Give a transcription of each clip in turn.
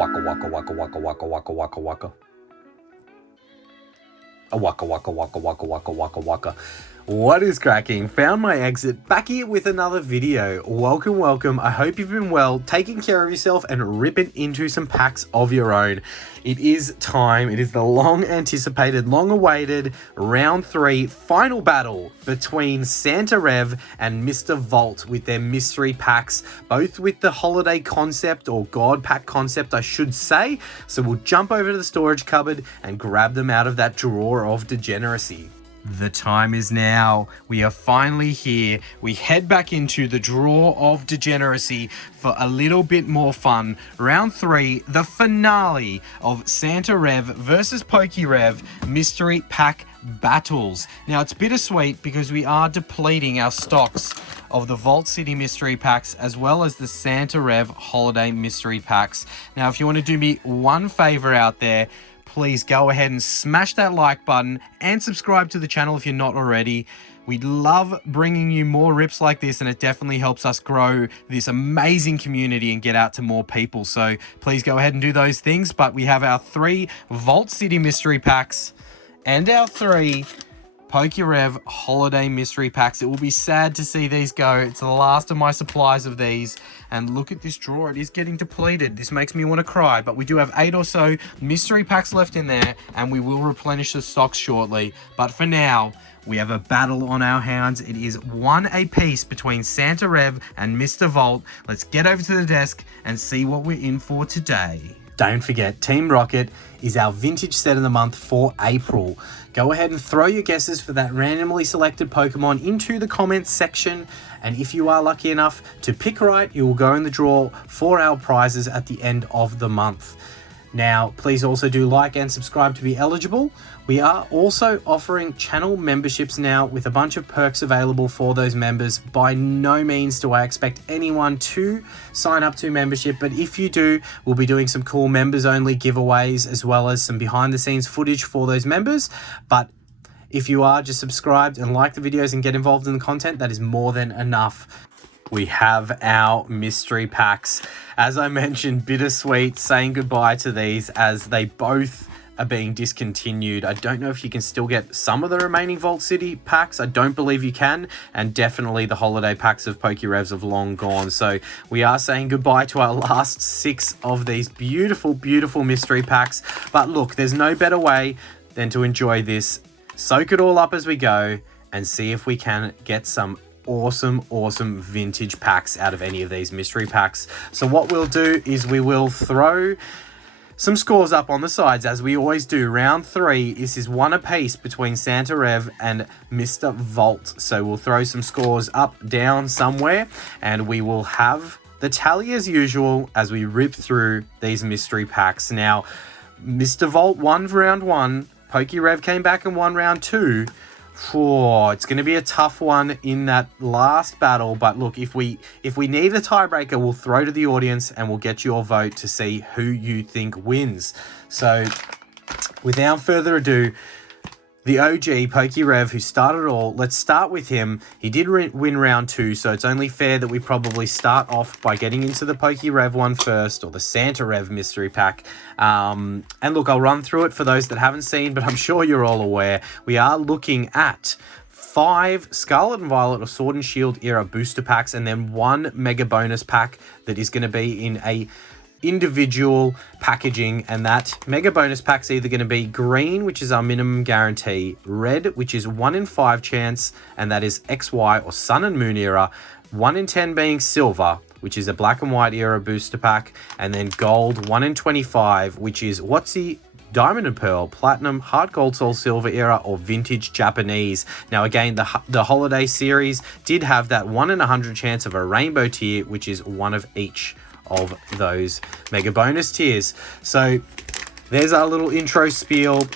waka waka waka waka waka waka waka waka. A waka waka waka waka waka waka waka. What is cracking? Found my exit, back here with another video. Welcome. I hope you've been well, taking care of yourself and ripping into some packs of your own. It is time. It is the long anticipated, long awaited round 3 final battle between Santa Rev and Mr. Vault with their mystery packs, both with the holiday concept or God pack concept, I should say. So we'll jump over to the storage cupboard and grab them out of that drawer of degeneracy. The time is now. We are finally here. We head back into the drawer of degeneracy for a little bit more fun. Round 3, the finale of Santa Rev versus PokeRev mystery pack battles. Now it's bittersweet because we are depleting our stocks of the Vault City mystery packs as well as the Santa Rev holiday mystery packs. Now if you want to do me one favor out there, please go ahead and smash that like button and subscribe to the channel if you're not already. We love bringing you more rips like this, and it definitely helps us grow this amazing community and get out to more people. So please go ahead and do those things. But we have our 3 Vault City mystery packs and our 3 PokeRev holiday mystery packs. It will be sad to see these go. It's the last of my supplies of these. And look at this drawer. It is getting depleted. This makes me want to cry. But we do have 8 or so mystery packs left in there, and we will replenish the stocks shortly. But for now, we have a battle on our hands. It is 1 apiece between Santa Rev and Mr. Vault. Let's get over to the desk and see what we're in for today. Don't forget, Team Rocket is our vintage set of the month for April. Go ahead and throw your guesses for that randomly selected Pokemon into the comments section. And if you are lucky enough to pick right, you will go in the draw for our prizes at the end of the month. Now, please also do like and subscribe to be eligible. We are also offering channel memberships now with a bunch of perks available for those members. By no means do I expect anyone to sign up to membership, but if you do, we'll be doing some cool members only giveaways as well as some behind the scenes footage for those members. But if you are just subscribed and like the videos and get involved in the content, that is more than enough. We have our mystery packs. As I mentioned, bittersweet saying goodbye to these as they both are being discontinued. I don't know if you can still get some of the remaining Vault City packs. I don't believe you can. And definitely the holiday packs of PokeRevs have long gone. So we are saying goodbye to our last 6 of these beautiful, beautiful mystery packs. But look, there's no better way than to enjoy this. Soak it all up as we go and see if we can get some awesome vintage packs out of any of these mystery packs. So what we'll do is we will throw some scores up on the sides as we always do. Round 3, this is 1 apiece between Santa Rev and Mr. Vault. So we'll throw some scores up, down somewhere, and we will have the tally as usual as we rip through these mystery packs. Now, Mr. Vault won round 1, PokeRev came back and won round 2. It's going to be a tough one in that last battle, but look, if we need a tiebreaker, we'll throw to the audience and we'll get your vote to see who you think wins. So without further ado, the OG PokeRev who started it all, let's start with him. He did win round 2, so it's only fair that we probably start off by getting into the PokeRev one first, or the Santa Rev mystery pack. And look, I'll run through it for those that haven't seen, but I'm sure you're all aware. We are looking at 5 Scarlet and Violet or Sword and Shield era booster packs, and then 1 mega bonus pack that is going to be in a individual packaging, and that mega bonus pack's either going to be green, which is our minimum guarantee, red, which is 1 in 5 chance, and that is XY or Sun and Moon era, 1 in 10 being silver, which is a black and white era booster pack, and then gold, 1 in 25, which is WotC, Diamond and Pearl, Platinum, Heart Gold, Soul Silver era, or Vintage Japanese. Now again, the holiday series did have that 1 in 100 chance of a rainbow tier, which is 1 of each of those mega bonus tiers. So there's our little intro spiel.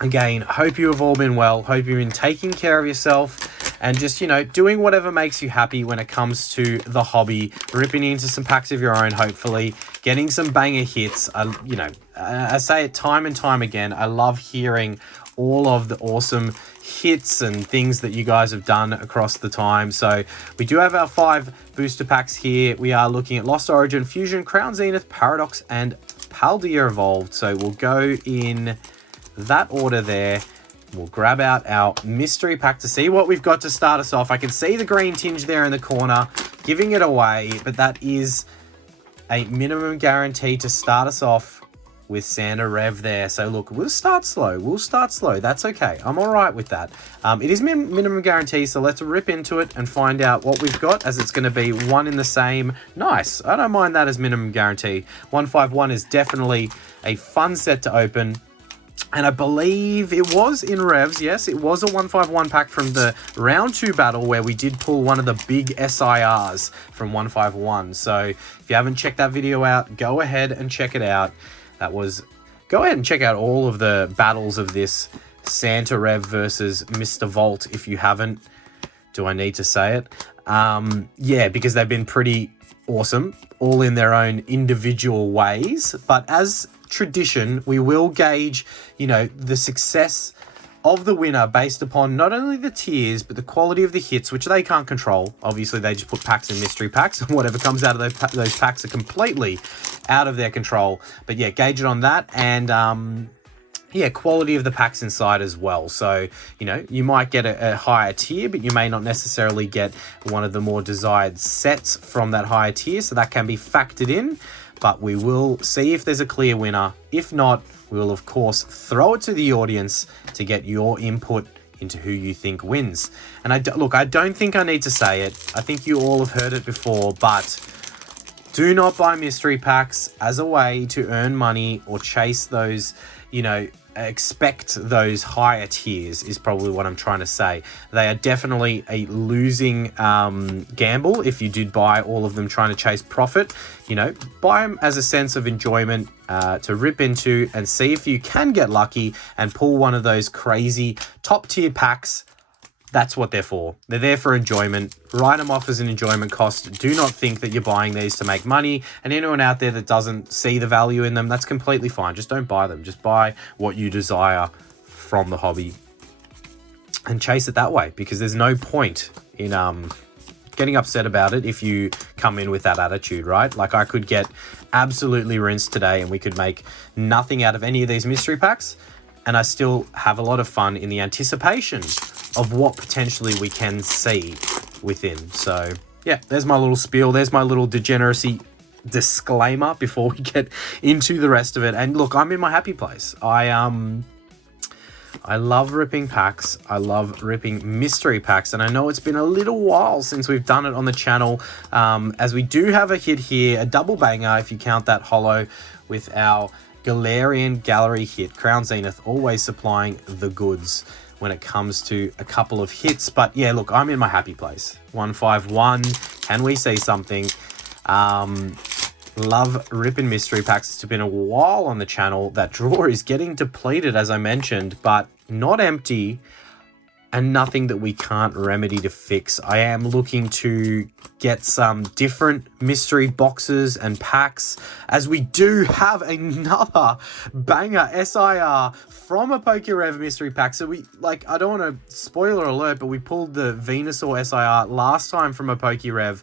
Again, hope you have all been well. Hope you've been taking care of yourself and just, you know, doing whatever makes you happy when it comes to the hobby, ripping into some packs of your own, hopefully getting some banger hits. I say it time and time again. I love hearing all of the awesome hits and things that you guys have done across the time. So we do have our 5 booster packs here. We are looking at Lost Origin, Fusion, Crown Zenith, Paradox, and Haldia evolved. So we'll go in that order there. We'll grab out our mystery pack to see what we've got to start us off. I can see the green tinge there in the corner, giving it away, but that is a minimum guarantee to start us off with PokeRev there. So look, we'll start slow. That's okay. I'm all right with that. It is minimum guarantee, so let's rip into it and find out what we've got, as it's going to be one in the same. Nice. I don't mind that as minimum guarantee. 151 is definitely a fun set to open. And I believe it was in Revs. Yes, it was a 151 pack from the round 2 battle where we did pull one of the big SIRs from 151. So if you haven't checked that video out, go ahead and check it out. Go ahead and check out all of the battles of this PokeRev versus Mr. Vault if you haven't. Do I need to say it? Yeah, because they've been pretty awesome, all in their own individual ways. But as tradition, we will gauge, the success of the winner based upon not only the tiers, but the quality of the hits, which they can't control. Obviously, they just put packs and mystery packs, and whatever comes out of those packs are completely out of their control. But yeah, gauge it on that, and quality of the packs inside as well. So, you might get a higher tier, but you may not necessarily get one of the more desired sets from that higher tier, so that can be factored in. But we will see if there's a clear winner. If not, we will, of course, throw it to the audience to get your input into who you think wins. And I don't think I need to say it. I think you all have heard it before, but do not buy mystery packs as a way to earn money or chase those, expect those higher tiers is probably what I'm trying to say. They are definitely a losing gamble if you did buy all of them trying to chase profit. Buy them as a sense of enjoyment to rip into and see if you can get lucky and pull one of those crazy top tier packs. That's what they're for. They're there for enjoyment. Write them off as an enjoyment cost. Do not think that you're buying these to make money. And anyone out there that doesn't see the value in them, that's completely fine. Just don't buy them. Just buy what you desire from the hobby and chase it that way, because there's no point in getting upset about it if you come in with that attitude, right? Like, I could get absolutely rinsed today and we could make nothing out of any of these mystery packs, and I still have a lot of fun in the anticipation of what potentially we can see within. So yeah, there's my little spiel. There's my little degeneracy disclaimer before we get into the rest of it. And look, I'm in my happy place. I love ripping packs. I love ripping mystery packs. And I know it's been a little while since we've done it on the channel, as we do have a hit here, a double banger if you count that holo, with our Galarian Gallery hit. Crown Zenith always supplying the goods when it comes to a couple of hits. But yeah, look, I'm in my happy place. 151, can we see something? Love ripping mystery packs. It's been a while on the channel. That drawer is getting depleted, as I mentioned, but not empty, and nothing that we can't remedy to fix. I am looking to get some different mystery boxes and packs, as we do have another banger SIR from a PokeRev mystery pack. So I don't want to spoiler alert, but we pulled the Venusaur SIR last time from a PokeRev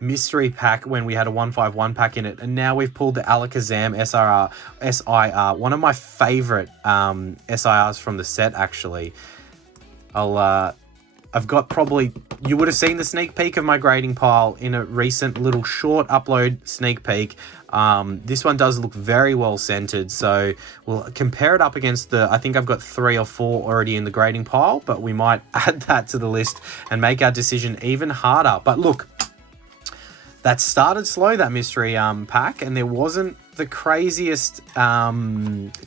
mystery pack when we had a 151 pack in it, and now we've pulled the Alakazam SIR, one of my favorite SIRs from the set, actually. I've got probably, you would have seen the sneak peek of my grading pile in a recent little short upload sneak peek. This one does look very well centered, so we'll compare it up against I think I've got 3 or 4 already in the grading pile, but we might add that to the list and make our decision even harder. But look, that started slow, that mystery pack, and there wasn't the craziest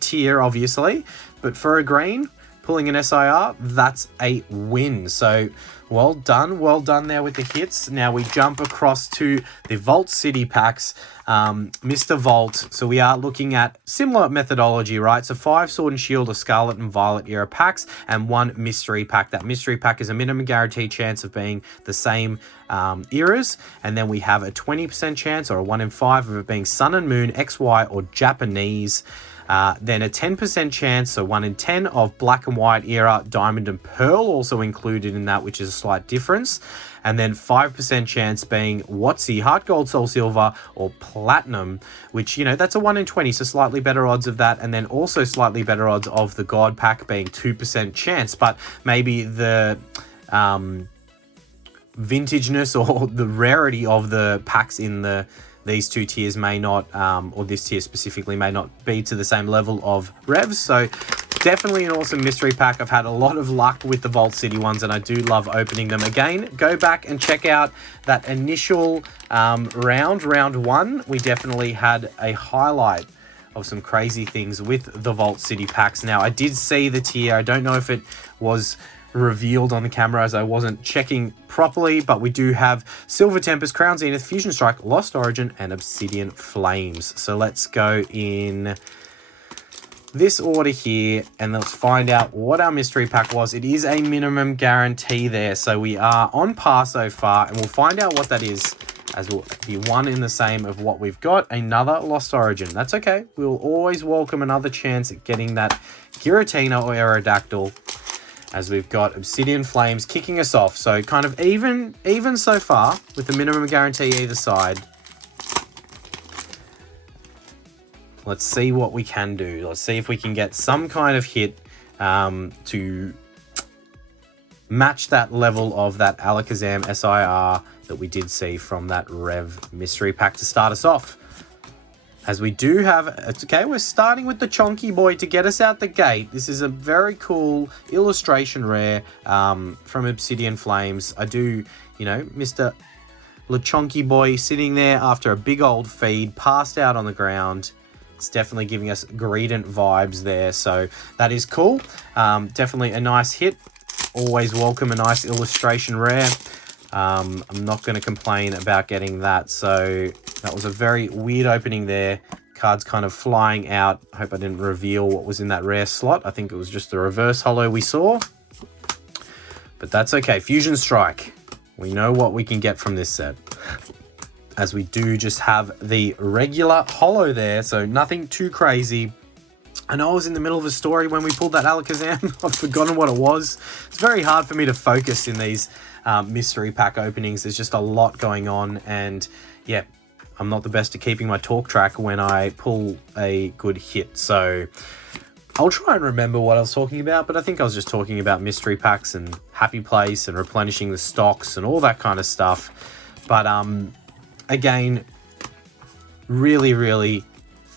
tier, obviously, but for a green, pulling an SIR, that's a win. So well done there with the hits. Now we jump across to the Vault City packs, Mr. Vault. So we are looking at similar methodology, right? So 5 Sword and Shield or Scarlet and Violet era packs and 1 mystery pack. That mystery pack is a minimum guaranteed chance of being the same eras, and then we have a 20% chance, or a 1 in 5, of it being Sun and Moon, XY, or Japanese. Then a 10% chance, so 1 in 10, of Black and White era, Diamond and Pearl also included in that, which is a slight difference. and then 5% chance being Watsy, Heart Gold, Soul Silver, or Platinum, which, you know, that's a 1 in 20, so slightly better odds of that, and then also slightly better odds of the God Pack being 2% chance, but maybe the vintageness or the rarity of the packs in these two tiers may not, or this tier specifically, may not be to the same level of revs. So definitely an awesome mystery pack. I've had a lot of luck with the Vault City ones, and I do love opening them. Again, go back and check out that initial round one. We definitely had a highlight of some crazy things with the Vault City packs. Now, I did see the tier. I don't know if it was revealed on the camera as I wasn't checking properly, but we do have Silver Tempest, Crown Zenith, Fusion Strike, Lost Origin, and Obsidian Flames. So let's go in this order here and let's find out what our mystery pack was. It is a minimum guarantee there, so we are on par so far, and we'll find out what that is, as will be one in the same of what we've got. Another Lost Origin. That's okay. We'll always welcome another chance at getting that Giratina or Aerodactyl, as we've got Obsidian Flames kicking us off. So kind of even so far with the minimum guarantee either side. Let's see what we can do. Let's see if we can get some kind of hit to match that level of that Alakazam SIR that we did see from that Rev mystery pack to start us off. As we do have, okay, we're starting with the Chonky Boy to get us out the gate. This is a very cool illustration rare from Obsidian Flames. I do, you know, Mr. LeChonky Boy sitting there after a big old feed, passed out on the ground. It's definitely giving us Greedent vibes there, so that is cool. Definitely a nice hit. Always welcome a nice illustration rare. I'm not going to complain about getting that. So that was a very weird opening there. Cards kind of flying out. I hope I didn't reveal what was in that rare slot. I think it was just the reverse holo we saw. But that's okay. Fusion Strike. We know what we can get from this set, as we do just have the regular holo there. So nothing too crazy. I know I was in the middle of a story when we pulled that Alakazam. I've forgotten what it was. It's very hard for me to focus in these mystery pack openings. There's just a lot going on, and yeah, I'm not the best at keeping my talk track when I pull a good hit. So I'll try and remember what I was talking about, but I think I was just talking about mystery packs and Happy Place and replenishing the stocks and all that kind of stuff. But again, really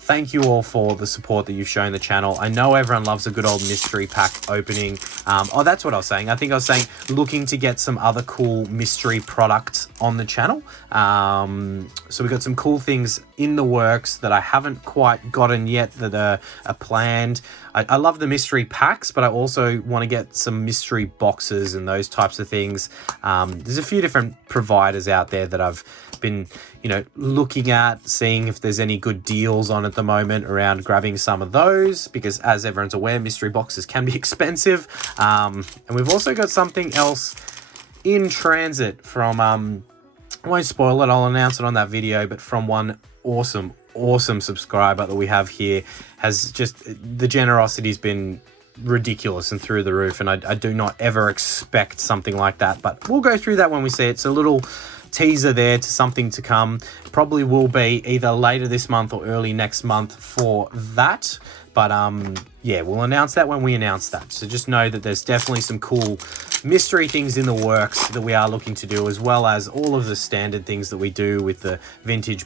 thank you all for the support that you've shown the channel. I know everyone loves a good old mystery pack opening. Oh, that's what I was saying. I think I was saying looking to get some other cool mystery products on the channel. So we got some cool things in the works that I haven't quite gotten yet that are planned. I love the mystery packs, but I also want to get some mystery boxes and those types of things. There's a few different providers out there that I've been, you know, looking at, seeing if there's any good deals on at the moment around grabbing some of those, because as everyone's aware, mystery boxes can be expensive. And we've also got something else in transit from, I won't spoil it, I'll announce it on that video, but from one awesome subscriber that we have here. Has just, the generosity's been ridiculous and through the roof, and I do not ever expect something like that, but we'll go through that when we see it. It's a little teaser there to something to come. Probably will be either later this month or early next month for that, but yeah, we'll announce that when we announce that. So just know that there's definitely some cool mystery things in the works that we are looking to do, as well as all of the standard things that we do with the vintage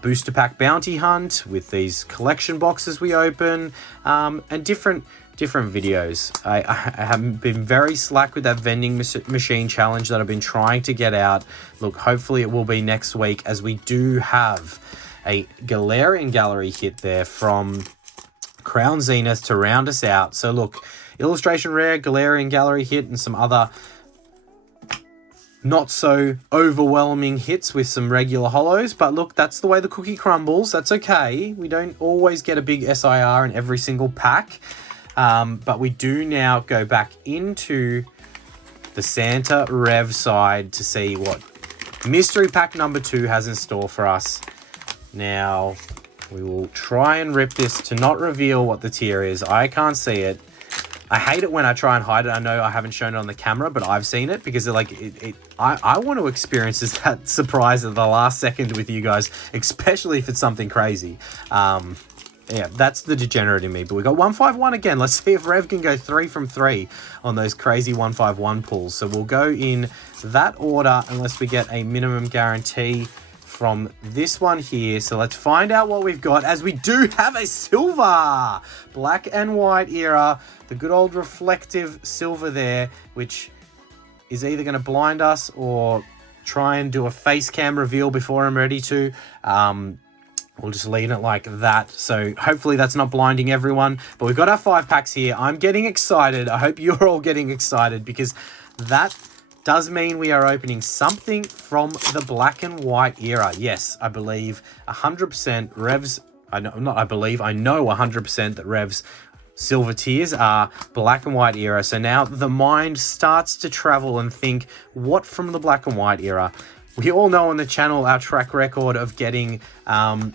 booster pack bounty hunt, with these collection boxes we open, and different videos. I have been very slack with that vending machine challenge that I've been trying to get out. Look, hopefully it will be next week, as we do have a Galarian Gallery hit there from Crown Zenith to round us out. So look, illustration rare, Galarian Gallery hit, and some other not so overwhelming hits with some regular holos. But look, that's the way the cookie crumbles. That's okay. We don't always get a big SIR in every single pack. But we do now go back into the Santa Rev side to see what mystery pack number 2 has in store for us. Now, we will try and rip this to not reveal what the tier is. I can't see it. I hate it when I try and hide it. I know I haven't shown it on the camera, but I've seen it because I want to experience that surprise at the last second with you guys, especially if it's something crazy. Yeah, that's the degenerate in me. But we got 151 again. Let's see if Rev can go 3 from 3 on those crazy 151 pulls. So we'll go in that order unless we get a minimum guarantee from this one here. So let's find out what we've got, as we do have a silver. Black and white era. The good old reflective silver there, which is either going to blind us or try and do a face cam reveal before I'm ready to. We'll just leave it like that. So hopefully that's not blinding everyone. But we've got our 5 packs here. I'm getting excited. I hope you're all getting excited, because that does mean we are opening something from the black and white era. Yes, I believe 100% Rev's, I know 100% that Rev's silver tiers are black and white era. So now the mind starts to travel and think, what from the black and white era? We all know on the channel our track record of getting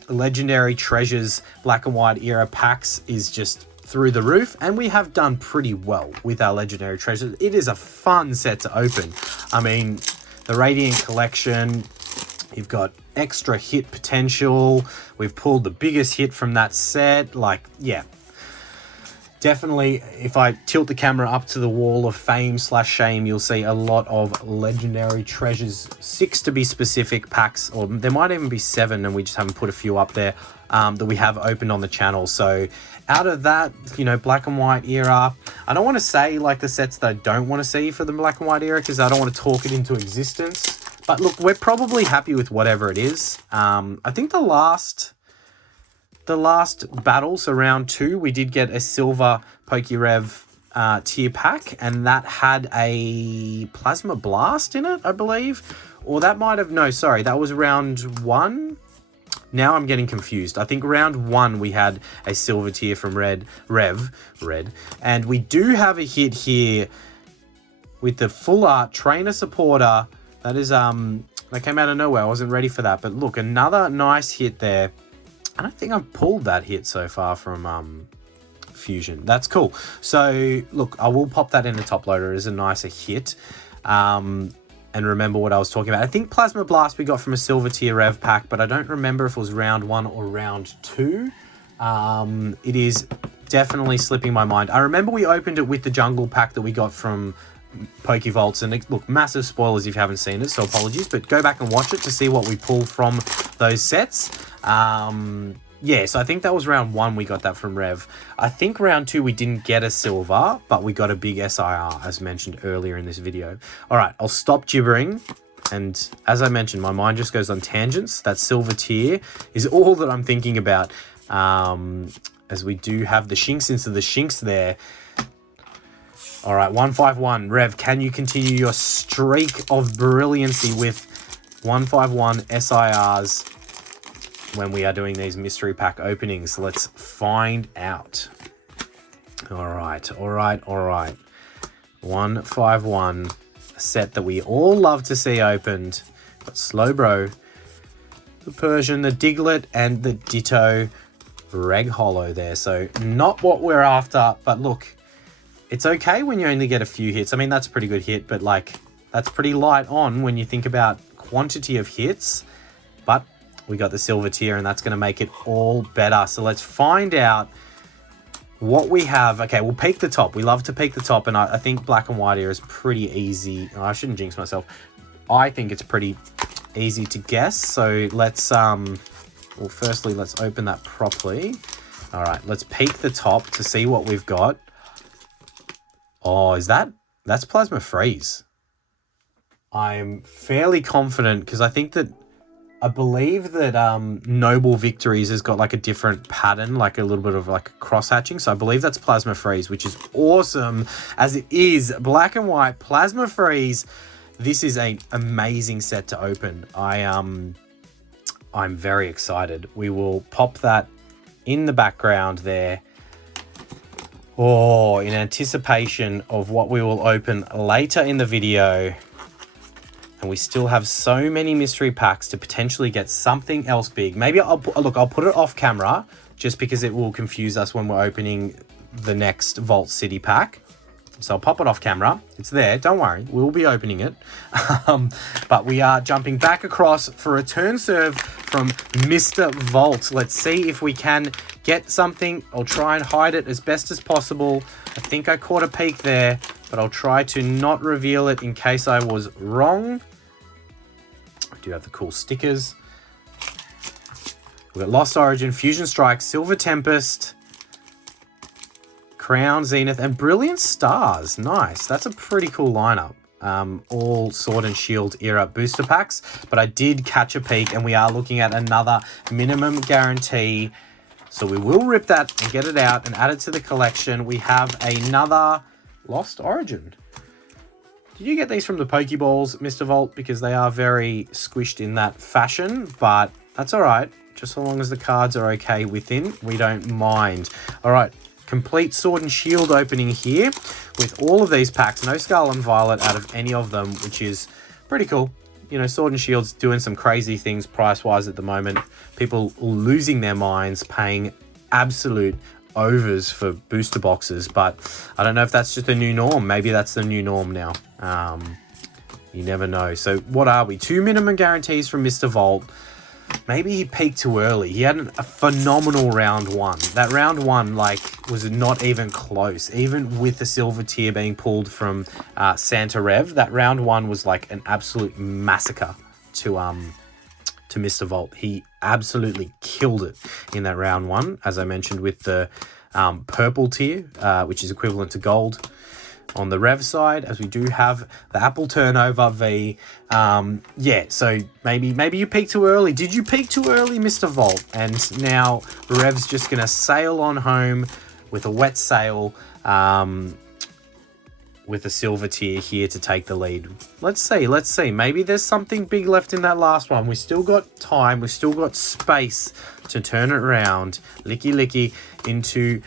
legendary treasures, black and white era packs is just through the roof, and we have done pretty well with our legendary treasures. It is a fun set to open. I mean, the Radiant Collection, you've got extra hit potential. We've pulled the biggest hit from that set. Like, yeah. Definitely, if I tilt the camera up to the wall of fame/shame, you'll see a lot of legendary treasures, 6 to be specific packs, or there might even be 7, and we just haven't put a few up there that we have opened on the channel. So out of that, you know, black and white era, I don't want to say like the sets that I don't want to see for the black and white era, because I don't want to talk it into existence. But look, we're probably happy with whatever it is. I think the last battle, so round 2, we did get a silver PokeRev tier pack, and that had a Plasma Blast in it, I believe. Or that might have, no, sorry, that was round 1. Now I'm getting confused. I think round 1 we had a silver tier from Rev, and we do have a hit here with the full art trainer supporter. That is that came out of nowhere. I wasn't ready for that, but look, another nice hit there. I don't think I've pulled that hit so far from Fusion. That's cool. So look, I will pop that in the top loader as a nicer hit. And remember what I was talking about. I think Plasma Blast we got from a silver tier Rev pack, but I don't remember if it was round 1 or round 2. It is definitely slipping my mind. I remember we opened it with the jungle pack that we got from PokeVaults, and look, massive spoilers if you haven't seen it, so apologies, but go back and watch it to see what we pull from those sets. Yeah, so I think that was round 1 we got that from Rev. I think round 2 we didn't get a silver, but we got a big SIR, as mentioned earlier in this video. All right, I'll stop gibbering. And as I mentioned, my mind just goes on tangents. That silver tier is all that I'm thinking about. As we do have the Shinx into the Shinx there. All right, 151. Rev, can you continue your streak of brilliancy with 151 SIRs when we are doing these mystery pack openings? Let's find out. All right. 151, a set that we all love to see opened. Got Slowbro, the Persian, the Diglett, and the Ditto Reg Holo there. So not what we're after, but look, it's okay when you only get a few hits. I mean, that's a pretty good hit, but like, that's pretty light on when you think about quantity of hits. But we got the silver tier, and that's going to make it all better. So let's find out what we have. Okay, we'll peek the top. We love to peek the top, and I think black and white here is pretty easy. Oh, I shouldn't jinx myself. I think it's pretty easy to guess. So let's, well, firstly, let's open that properly. All right, let's peek the top to see what we've got. Oh, that's Plasma Freeze. I'm fairly confident, because I believe that Noble Victories has got like a different pattern, like a little bit of like cross hatching. So I believe that's Plasma Freeze, which is awesome as it is. Black and white Plasma Freeze. This is an amazing set to open. I'm very excited. We will pop that in the background there. Oh, in anticipation of what we will open later in the video. And we still have so many mystery packs to potentially get something else big. Maybe I'll put it off camera just because it will confuse us when we're opening the next Vault City pack. So I'll pop it off camera. It's there. Don't worry. We'll be opening it. But we are jumping back across for a turn serve from Mr. Vault. Let's see if we can get something. I'll try and hide it as best as possible. I think I caught a peek there, but I'll try to not reveal it in case I was wrong. I do have the cool stickers. We've got Lost Origin, Fusion Strike, Silver Tempest, Crown Zenith, and Brilliant Stars. Nice. That's a pretty cool lineup. All Sword and Shield era booster packs. But I did catch a peek, and we are looking at another minimum guarantee. So we will rip that and get it out and add it to the collection. We have another Lost Origin. Did you get these from the Pokeballs, Mr. Vault? Because they are very squished in that fashion, but that's all right. Just so long as the cards are okay within, we don't mind. All right. Complete Sword and Shield opening here with all of these packs. No Scarlet and Violet out of any of them, which is pretty cool. You know, Sword and Shield's doing some crazy things price-wise at the moment. People losing their minds, paying absolute overs for booster boxes. But I don't know if that's just the new norm. Maybe that's the new norm now. You never know. So what are we? 2 minimum guarantees from Mr. Vault. Maybe he peaked too early. He had a phenomenal round one. That round one, like, was not even close. Even with the silver tier being pulled from Santa Rev, that round one was like an absolute massacre to Mr. Vault. He absolutely killed it in that round one, as I mentioned, with the purple tier, which is equivalent to gold. On the Rev side, as we do have the Apple Turnover V. Yeah, so maybe you peaked too early. Did you peak too early, Mr. Vault? And now Rev's just going to sail on home with a wet sail with a silver tier here to take the lead. Let's see. Maybe there's something big left in that last one. We still got time. We still got space to turn it around. Licky into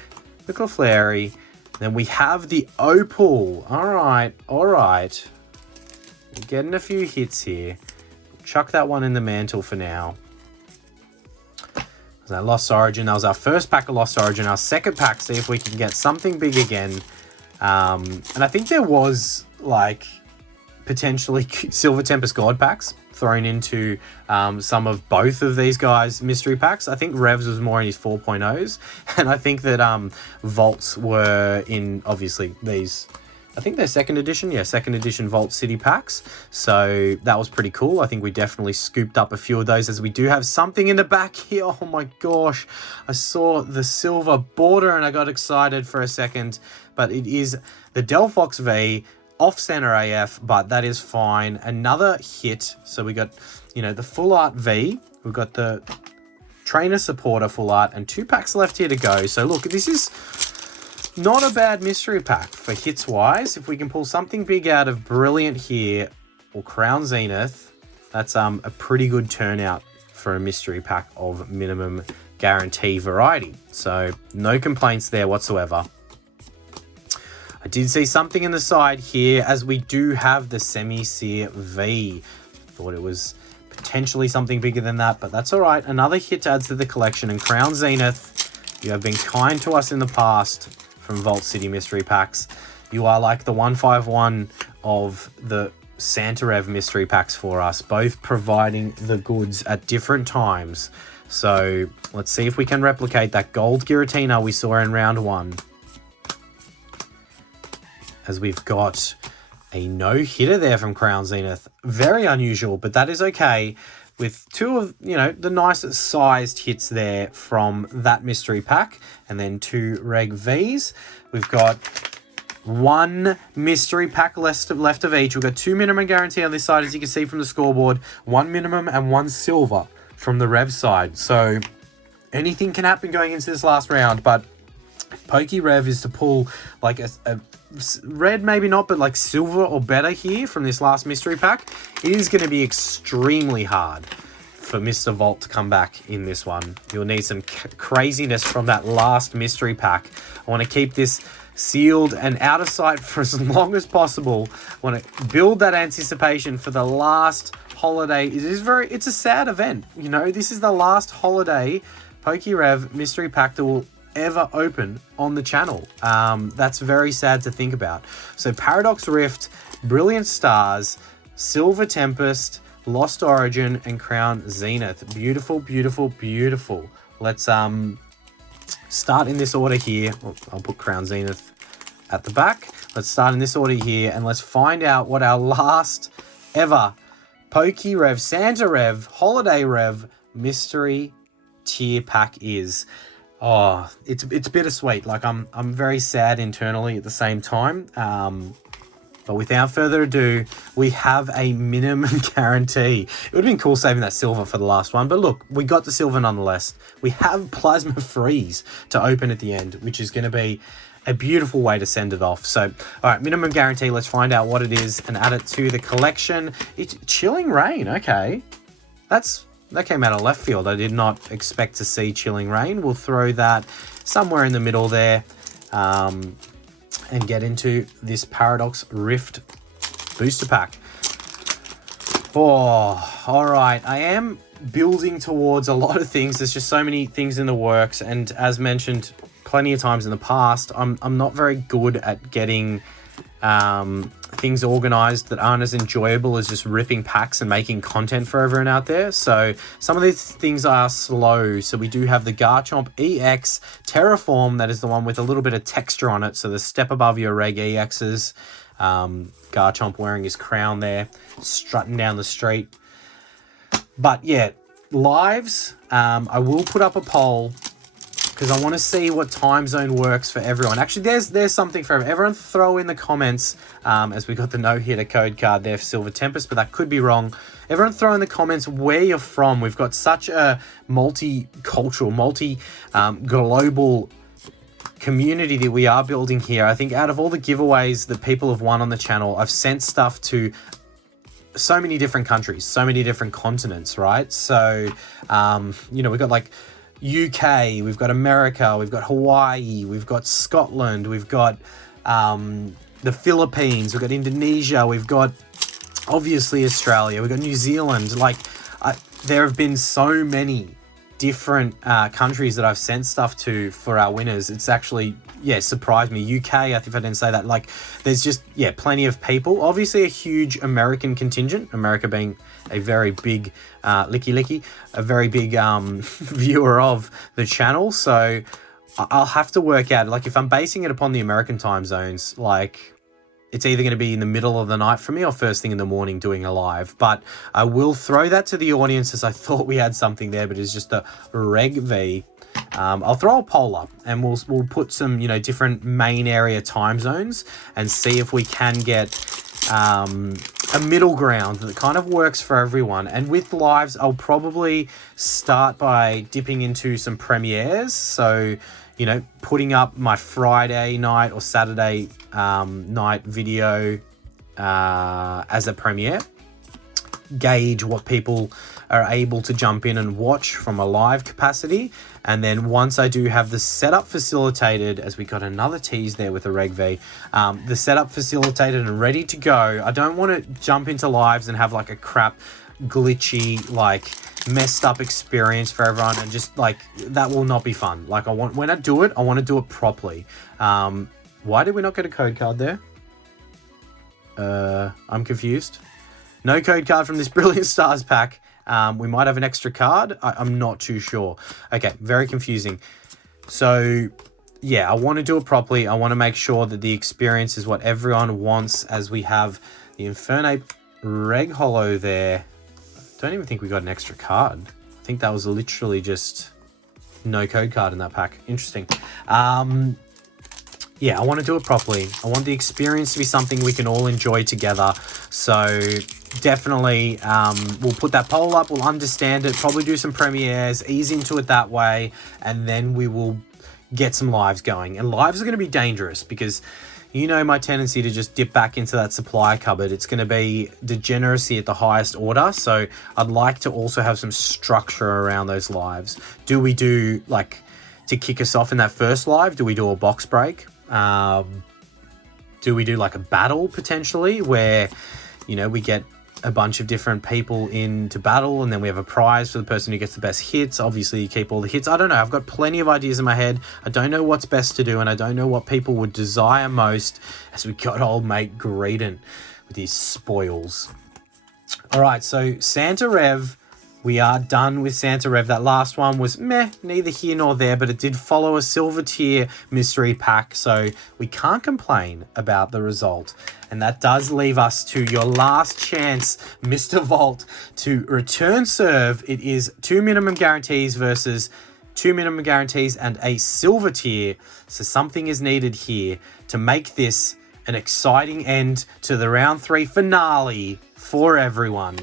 the Clefairy. Then we have the Opal. All right. We're getting a few hits here. Chuck that one in the mantle for now. That Lost Origin. That was our first pack of Lost Origin. Our second pack, see if we can get something big again. And I think there was, like, potentially Silver Tempest God packs thrown into some of both of these guys' mystery packs. I think Revs was more in his 4.0s, and I think that Vaults were in, obviously, these, I think they're second edition Vault City packs. So that was pretty cool. I think we definitely scooped up a few of those, as we do have something in the back here. Oh my gosh, I saw the silver border and I got excited for a second, but it is the Delphox V off center AF, but that is fine. Another hit. So we got, you know, the full art V. We've got the trainer supporter full art and 2 packs left here to go. So look, this is not a bad mystery pack for hits wise. If we can pull something big out of Brilliant here or Crown Zenith, that's a pretty good turnout for a mystery pack of minimum guarantee variety. So no complaints there whatsoever. I did see something in the side here, as we do have the Semi-Seer V. Thought it was potentially something bigger than that, but that's all right. Another hit adds to the collection. And Crown Zenith, you have been kind to us in the past from Vault City Mystery Packs. You are like the 151 of the Santa Rev Mystery Packs for us, both providing the goods at different times. So let's see if we can replicate that gold Giratina we saw in round one. As we've got a no-hitter there from Crown Zenith. Very unusual, but that is okay. With 2 of, you know, the nicest sized hits there from that mystery pack. And then 2 Reg Vs. We've got 1 mystery pack left of each. We've got 2 minimum guarantee on this side, as you can see from the scoreboard. 1 minimum and 1 silver from the Rev side. So anything can happen going into this last round, but PokeRev is to pull like a red, maybe not, but like silver or better here from this last mystery pack. It is going to be extremely hard for Mr. Vault to come back in this one. You'll need some craziness from that last mystery pack. I want to keep this sealed and out of sight for as long as possible. I want to build that anticipation for the last holiday. It's a sad event. You know, this is the last holiday PokeRev mystery pack that will ever open on the channel. That's very sad to think about. So Paradox Rift, Brilliant Stars, Silver Tempest, Lost Origin, and Crown Zenith. Beautiful, beautiful, beautiful. Let's start in this order here. I'll put Crown Zenith at the back. Let's start in this order here, and let's find out what our last ever PokeRev, Santa Rev, Holiday Rev, Mystery tier pack is. Oh, it's bittersweet. Like I'm very sad internally at the same time. But without further ado, we have a minimum guarantee. It would have been cool saving that silver for the last one, but look, we got the silver nonetheless. We have Plasma Freeze to open at the end, which is going to be a beautiful way to send it off. So, all right, minimum guarantee. Let's find out what it is and add it to the collection. It's Chilling Rain. Okay, that came out of left field. I did not expect to see Chilling Rain. We'll throw that somewhere in the middle there. And get into this Paradox Rift booster pack. Oh, all right. I am building towards a lot of things. There's just so many things in the works. And as mentioned plenty of times in the past, I'm not very good at getting things organized that aren't as enjoyable as just ripping packs and making content for everyone out there. So some of these things are slow. So we do have the Garchomp EX Terraform. That is the one with a little bit of texture on it. So the step above your Reg EXs. Garchomp wearing his crown there, strutting down the street. But yeah, lives. I will put up a poll because I want to see what time zone works for everyone. Actually, there's something for everyone. Throw in the comments, as we got the no-hitter code card there for Silver Tempest, but that could be wrong. Everyone throw in the comments where you're from. We've got such a multicultural, global community that we are building here. I think out of all the giveaways that people have won on the channel, I've sent stuff to so many different countries, so many different continents, right? So, we've got like UK, we've got America, we've got Hawaii, we've got Scotland, we've got the Philippines, we've got Indonesia, we've got obviously Australia, we've got New Zealand. Like there have been so many different countries that I've sent stuff to for our winners. It's actually, surprised me. UK, I think, if I didn't say that, like there's just, plenty of people. Obviously a huge American contingent, America being a very big a very big viewer of the channel. So I'll have to work out, like if I'm basing it upon the American time zones, like it's either going to be in the middle of the night for me or first thing in the morning doing a live. But I will throw that to the audience, as I thought we had something there, but it's just a Reg V. I'll throw a poll up and we'll put some, different main area time zones and see if we can get a middle ground that kind of works for everyone. And with lives, I'll probably start by dipping into some premieres. So, putting up my Friday night or Saturday night video as a premiere, gauge what people are able to jump in and watch from a live capacity. And then once I do have the setup facilitated, as we got another tease there with a Reg V, the setup facilitated and ready to go, I don't want to jump into lives and have like a crap, glitchy, like messed up experience for everyone, and just like that will not be fun. Like when I do it, I want to do it properly. Why did we not get a code card there? I'm confused. No code card from this Brilliant Stars pack. We might have an extra card. I'm not too sure. Okay, very confusing. So, I want to do it properly. I want to make sure that the experience is what everyone wants, as we have the Infernape Reg Holo there. Don't even think we got an extra card. I think that was literally just no code card in that pack. Interesting. I want to do it properly. I want the experience to be something we can all enjoy together. So definitely we'll put that poll up, we'll understand it, probably do some premieres, ease into it that way, and then we will get some lives going. And lives are going to be dangerous because my tendency to just dip back into that supply cupboard. It's going to be degeneracy at the highest order. So I'd like to also have some structure around those lives. Do we do, like, to kick us off in that first live, do we do a box break? Do we do like a battle potentially where, we get a bunch of different people into battle, and then we have a prize for the person who gets the best hits. Obviously, you keep all the hits. I don't know. I've got plenty of ideas in my head. I don't know what's best to do, and I don't know what people would desire most as we got old mate Greedent with his spoils. All right, so Santa Rev. We are done with Santa Rev. That last one was meh, neither here nor there, but it did follow a silver tier mystery pack, so we can't complain about the result. And that does leave us to your last chance, Mr. Vault, to return serve. It is 2 minimum guarantees versus 2 minimum guarantees and a silver tier. So something is needed here to make this an exciting end to the round 3 finale for everyone.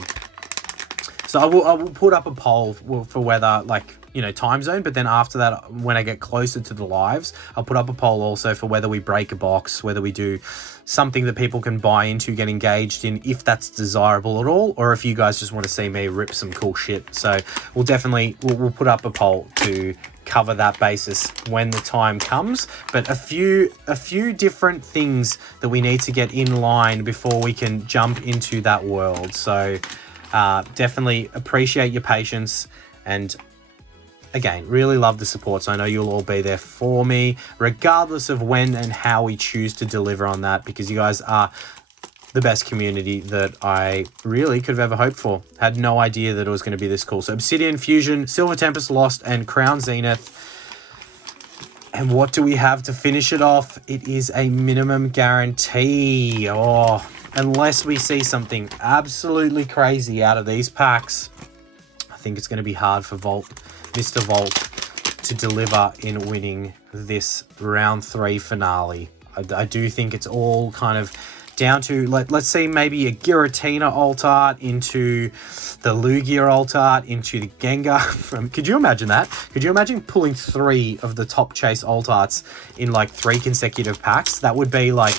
So I will put up a poll for whether, like, you know, time zone, but then after that, when I get closer to the lives, I'll put up a poll also for whether we break a box, whether we do something that people can buy into, get engaged in, if that's desirable at all, or if you guys just want to see me rip some cool shit. So we'll definitely, we'll put up a poll to cover that basis when the time comes, but a few different things that we need to get in line before we can jump into that world. So definitely appreciate your patience, and again, really love the support. So I know you'll all be there for me, regardless of when and how we choose to deliver on that, because you guys are the best community that I really could have ever hoped for. Had no idea that it was going to be this cool. So Obsidian, Fusion, Silver Tempest Lost, and Crown Zenith. And what do we have to finish it off? It is a minimum guarantee. Oh, unless we see something absolutely crazy out of these packs, I think it's going to be hard for Mr. Vault to deliver in winning this round 3 finale. I do think it's all kind of down to, let's see, maybe a Giratina alt art into the Lugia alt art into the Gengar. Could you imagine that? Could you imagine pulling 3 of the top chase alt arts in like 3 consecutive packs? That would be like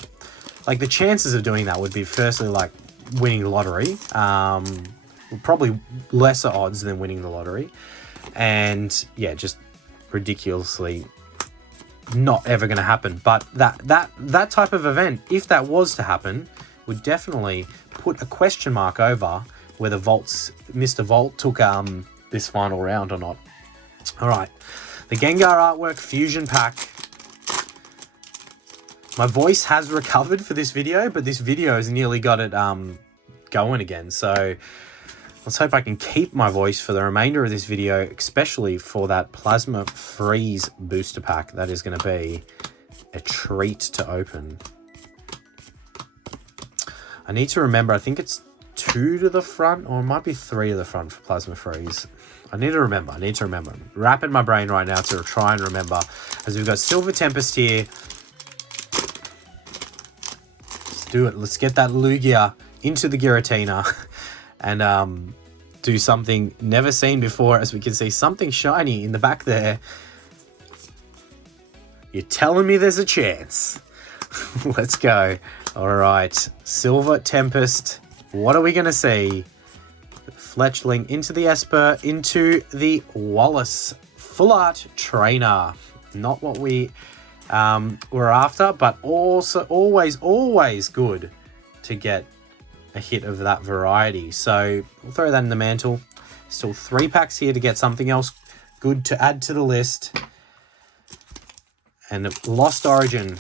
the chances of doing that would be firstly like winning the lottery. Probably lesser odds than winning the lottery. And yeah, just ridiculously not ever going to happen. But that type of event, if that was to happen, would definitely put a question mark over whether Mr. Vault took this final round or not. All right, the Gengar artwork fusion pack. My voice has recovered for this video, but this video has nearly got it going again. So let's hope I can keep my voice for the remainder of this video, especially for that Plasma Freeze booster pack. That is going to be a treat to open. I need to remember, I think it's 2 to the front, or it might be 3 to the front for Plasma Freeze. I need to remember. I'm wrapping my brain right now to try and remember, as we've got Silver Tempest here. Let's do it. Let's get that Lugia into the Giratina. And do something never seen before, as we can see something shiny in the back there. You're telling me there's a chance. Let's go. All right, Silver Tempest. What are we going to see? Fletchling into the Esper, into the Wallace. Full Art Trainer. Not what we were after, but also always good to get a hit of that variety. So we'll throw that in the mantle. Still 3 packs here to get something else good to add to the list. And Lost Origin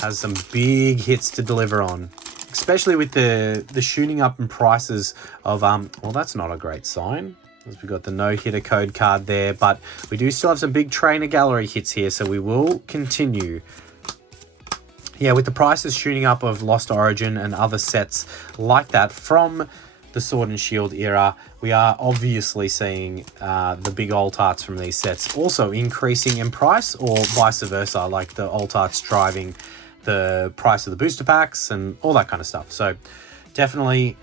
has some big hits to deliver on, especially with the shooting up in prices of well, that's not a great sign, as we've got the no-hitter code card there, but we do still have some big trainer gallery hits here, so we will continue. Yeah, with the prices shooting up of Lost Origin and other sets like that from the Sword and Shield era, we are obviously seeing the big alt arts from these sets also increasing in price, or vice versa, like the alt arts driving the price of the booster packs and all that kind of stuff. So definitely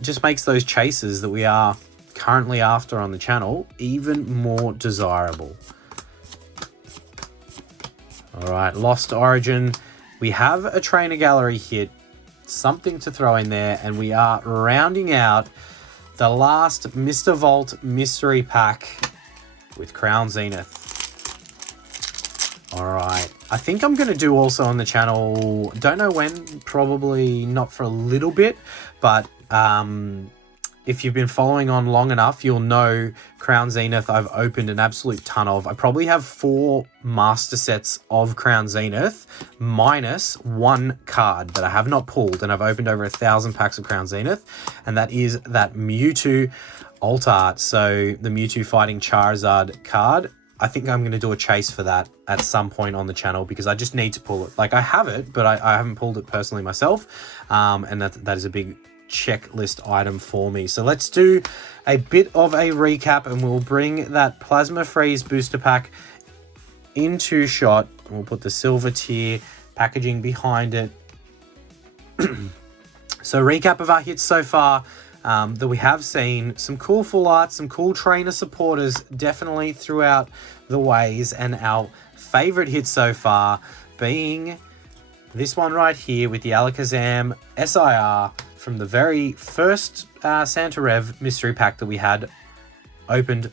just makes those chases that we are currently after on the channel even more desirable. All right, Lost Origin. We have a trainer gallery hit, something to throw in there, and we are rounding out the last Mr. Vault mystery pack with Crown Zenith. All right, I think I'm going to do also on the channel, don't know when, probably not for a little bit, but if you've been following on long enough, you'll know Crown Zenith I've opened an absolute ton of. I probably have 4 master sets of Crown Zenith minus 1 card that I have not pulled, and I've opened over 1,000 packs of Crown Zenith, and that is that Mewtwo Alt Art. So the Mewtwo fighting Charizard card. I think I'm going to do a chase for that at some point on the channel because I just need to pull it. Like, I have it, but I haven't pulled it personally myself, and that is a big checklist item for me. So let's do a bit of a recap, and we'll bring that Plasma Freeze booster pack into shot. We'll put the silver tier packaging behind it. So recap of our hits so far, that we have seen some cool full arts, some cool trainer supporters definitely throughout the ways, and our favorite hit so far being this one right here with the Alakazam SIR from the very first Santa Rev mystery pack that we had opened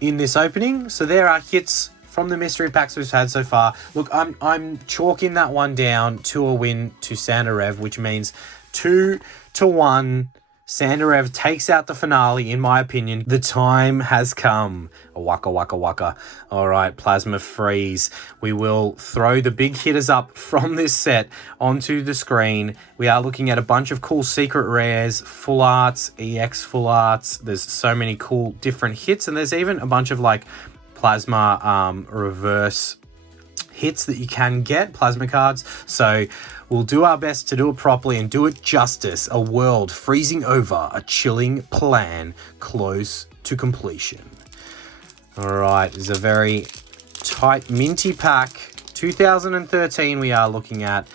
in this opening. So there are hits from the mystery packs we've had so far. Look, I'm chalking that one down to a win to Santa Rev, which means 2-1. Santa Rev takes out the finale, in my opinion. The time has come. Waka waka waka. All right, Plasma Freeze. We will throw the big hitters up from this set onto the screen. We are looking at a bunch of cool secret rares, full arts, EX full arts. There's so many cool different hits, and there's even a bunch of like Plasma reverse hits that you can get, Plasma cards. So we'll do our best to do it properly and do it justice. A world freezing over, a chilling plan close to completion. All right, it's a very tight minty pack. 2013 we are looking at.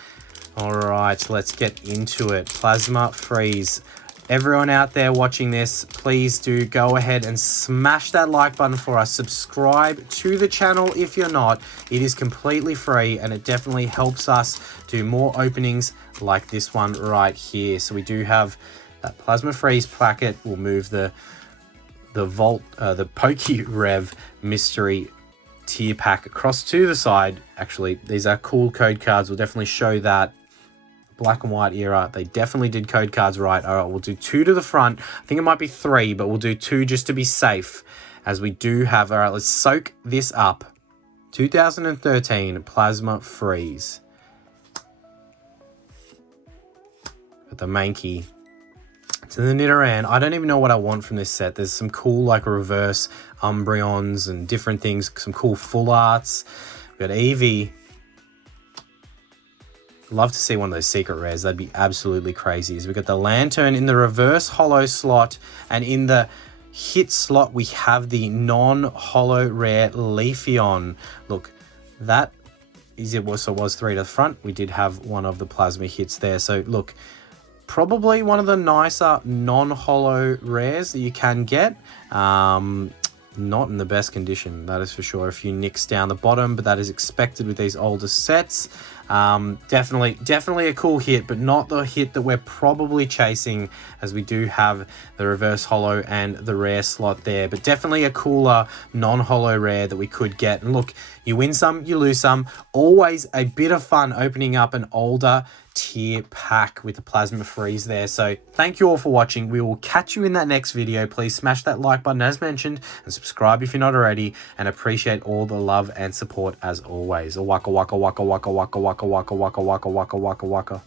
All right, let's get into it. Plasma Freeze. Everyone out there watching this, please do go ahead and smash that like button for us. Subscribe to the channel if you're not. It is completely free, and it definitely helps us do more openings like this one right here. So we do have that Plasma Freeze packet. We'll move the Vault, the PokeRev mystery tier pack across to the side. Actually, these are cool code cards. We'll definitely show that. Black and white era, they definitely did code cards right. All right, we'll do 2 to the front. I think it might be 3, but we'll do 2 just to be safe, as we do have. All right, let's soak this up. 2013 Plasma Freeze. Got the Mankey to the Nidoran. I don't even know what I want from this set. There's some cool like reverse Umbreons and different things, some cool full arts. We've got Eevee. Love to see one of those secret rares. That'd be absolutely crazy. So we've got the Lantern in the reverse holo slot, and in the hit slot we have the non-holo rare Leafeon. Look, that is it. Was 3 to the front. We did have one of the plasma hits there. So look, probably one of the nicer non-holo rares that you can get. Not in the best condition, that is for sure. A few nicks down the bottom, but that is expected with these older sets. Definitely a cool hit, but not the hit that we're probably chasing, as we do have the reverse holo and the rare slot there. But definitely a cooler non-holo rare that we could get. And look, you win some, you lose some. Always a bit of fun opening up an older tier pack with the Plasma Freeze there. So thank you all for watching. We will catch you in that next video. Please smash that like button as mentioned, and subscribe if you're not already, and appreciate all the love and support as always. Waka waka waka waka waka waka waka waka waka waka waka waka waka.